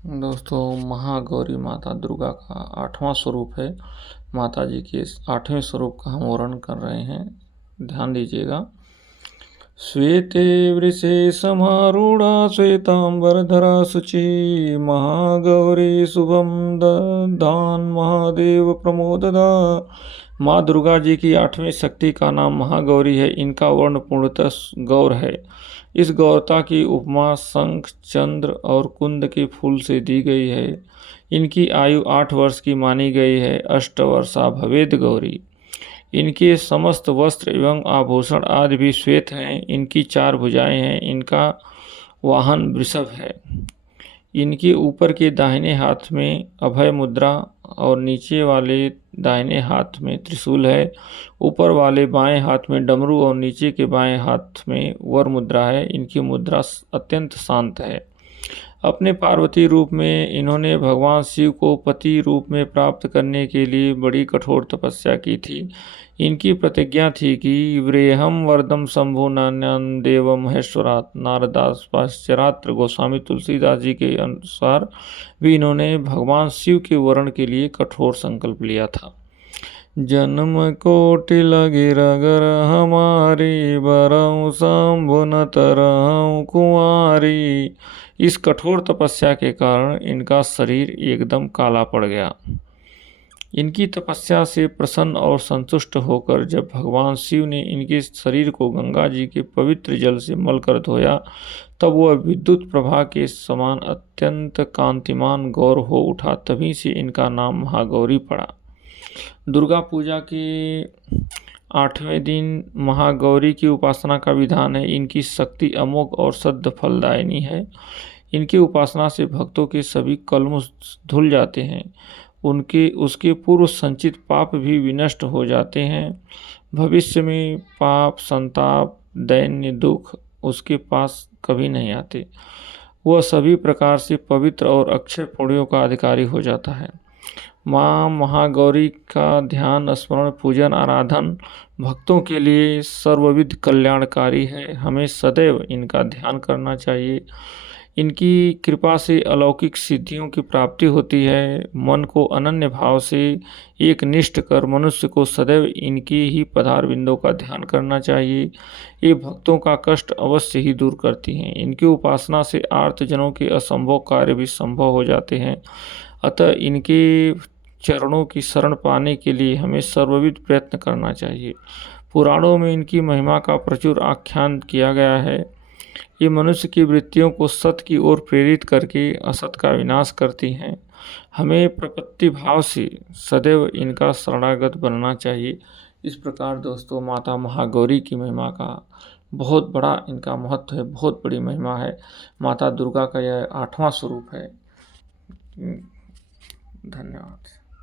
दोस्तों, महागौरी माता दुर्गा का 8वां स्वरूप है। माता जी के इस 8वें स्वरूप का हम वर्णन कर रहे हैं, ध्यान दीजिएगा। श्वेते वृषे समारूढ़ा श्वेतांबरधरा शुचि महागौरी शुभम दधान महादेव प्रमोददा। माँ दुर्गा जी की 8वीं शक्ति का नाम महागौरी है। इनका वर्ण पूर्णतः गौर है। इस गौरता की उपमा शंख, चंद्र और कुंद के फूल से दी गई है। इनकी आयु 8 वर्ष की मानी गई है। अष्टवर्षा भवेद गौरी। इनके समस्त वस्त्र एवं आभूषण आदि भी श्वेत हैं। इनकी 4 भुजाएं हैं। इनका वाहन वृषभ है। इनके ऊपर के दाहिने हाथ में अभय मुद्रा और नीचे वाले दाहिने हाथ में त्रिशूल है। ऊपर वाले बाएं हाथ में डमरू और नीचे के बाएं हाथ में वर मुद्रा है। इनकी मुद्रा अत्यंत शांत है। अपने पार्वती रूप में इन्होंने भगवान शिव को पति रूप में प्राप्त करने के लिए बड़ी कठोर तपस्या की थी। इनकी प्रतिज्ञा थी कि व्रेहम वरदम शंभु नान्यान देव महेश्वरात। नारदास पाश्चरात्र गोस्वामी तुलसीदास जी के अनुसार भी इन्होंने भगवान शिव के वरण के लिए कठोर संकल्प लिया था। जन्म कोटि लगे रगर हमारी बरऊँ शंभु न तरऊँ कुंवारी। इस कठोर तपस्या के कारण इनका शरीर एकदम काला पड़ गया। इनकी तपस्या से प्रसन्न और संतुष्ट होकर जब भगवान शिव ने इनके शरीर को गंगा जी के पवित्र जल से मलकर धोया, तब वह विद्युत प्रभा के समान अत्यंत कांतिमान गौर हो उठा। तभी से इनका नाम महागौरी पड़ा। दुर्गा पूजा के 8वें दिन महागौरी की उपासना का विधान है। इनकी शक्ति अमोघ और सद्ध फलदायिनी है। इनकी उपासना से भक्तों के सभी कलम धुल जाते हैं। उसके पूर्व संचित पाप भी विनष्ट हो जाते हैं। भविष्य में पाप, संताप, दैन्य, दुख उसके पास कभी नहीं आते। वह सभी प्रकार से पवित्र और अक्षय पुण्यों का अधिकारी हो जाता है। माँ महागौरी का ध्यान, स्मरण, पूजन, आराधन भक्तों के लिए सर्वविध कल्याणकारी है। हमें सदैव इनका ध्यान करना चाहिए। इनकी कृपा से अलौकिक सिद्धियों की प्राप्ति होती है। मन को अनन्य भाव से एक निष्ठ कर मनुष्य को सदैव इनकी ही पदार बिंदों का ध्यान करना चाहिए। ये भक्तों का कष्ट अवश्य ही दूर करती हैं। इनकी उपासना से आर्तजनों के असंभव कार्य भी संभव हो जाते हैं। अतः इनके चरणों की शरण पाने के लिए हमें सर्वविध प्रयत्न करना चाहिए। पुराणों में इनकी महिमा का प्रचुर आख्यान किया गया है। ये मनुष्य की वृत्तियों को सत्य की ओर प्रेरित करके असत का विनाश करती हैं। हमें प्रपत्ति भाव से सदैव इनका शरणागत बनना चाहिए। इस प्रकार दोस्तों, माता महागौरी की महिमा का बहुत बड़ा इनका महत्व है, बहुत बड़ी महिमा है। माता दुर्गा का यह 8वां स्वरूप है। धन्यवाद।